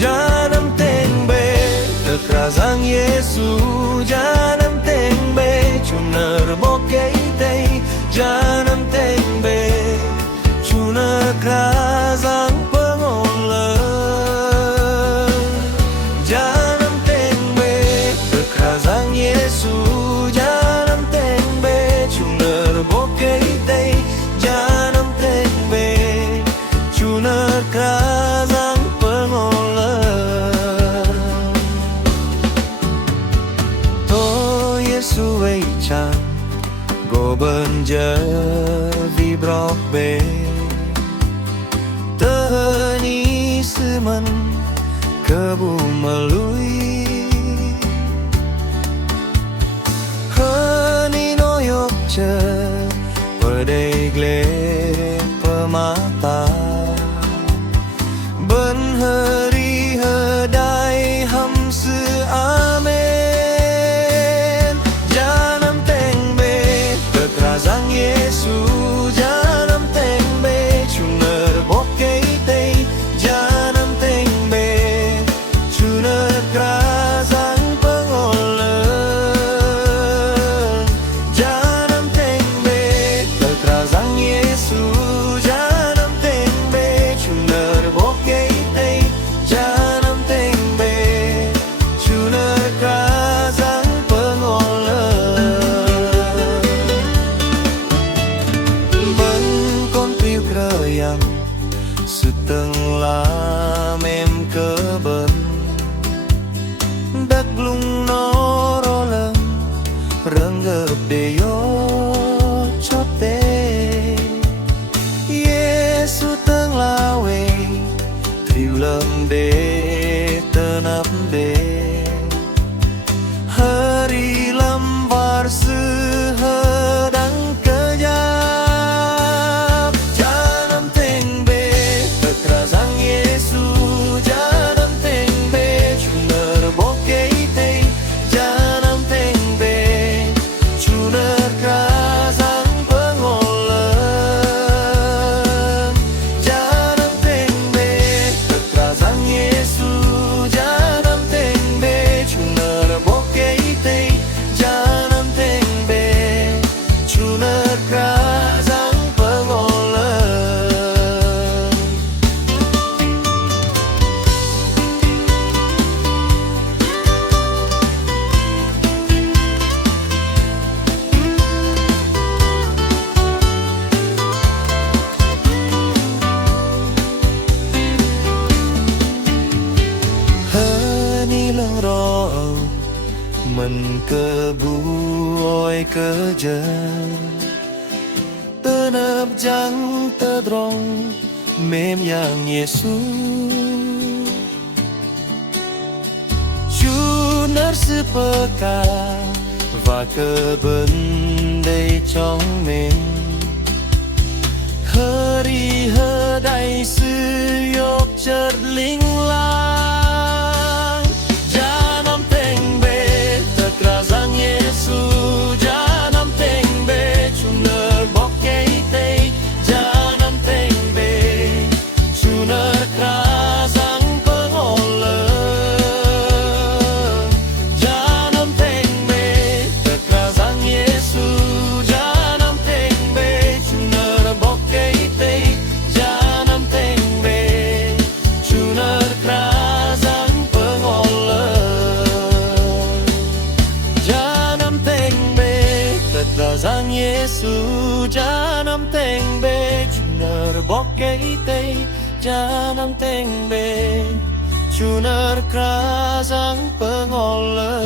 Janam tengbe tekrazang Yesu, janam tengbe chunar bokei tei, janam tengbe chunar krazang pengolah. Janam tengbe tekrazang Yesu, janam tengbe chunar bokei tei, janam tengbe chunar krazang Yesu ei chan go benjer vi brok be tehani seman kebu melui hani noyok che pedai gle pemata ben hari hedai ham se amen. Tekrazang Yesu, janam tengbe chunar bokei tei, janam tengbe chunar krazang pengolah. Janam tengbe tekrazang Yesu, janam tengbe chunar bokei tei, janam tengbe chunar krazang Seteng lamem keben dak blung norolem renggep deyo cote Yesu teng lawe triulem de tenap de hari lambar sehedang kejap. Janam tengbe tekrazang Yesu, janam tengbe chunar bokei tei, janam tengbe chunar krazang pengolah. Janam tengbe tekrazang Yesu, janam tengbe chunar bokei tei, janam tengbe chunar krazang pengolah. Hani lang ro mình kebu oi kejen tenap jang tedrong mem yang Yesu chunar sepeka và keben đầy trong mình hari hedai sư yok chợt linh lang. Janam tengbe tekrazang Yesu, janam tengbe chunar bokei tei, janam tengbe chunar krazang pengolah. Janam tengbe tekrazang Yesu, janam tengbe chunar bokei tei, janam tengbe chunar krazang pengolah. Janam tengbe tekrazang Yesu, janam tengbe chunar bokei tei, janam tengbe chunar krazang pengolah.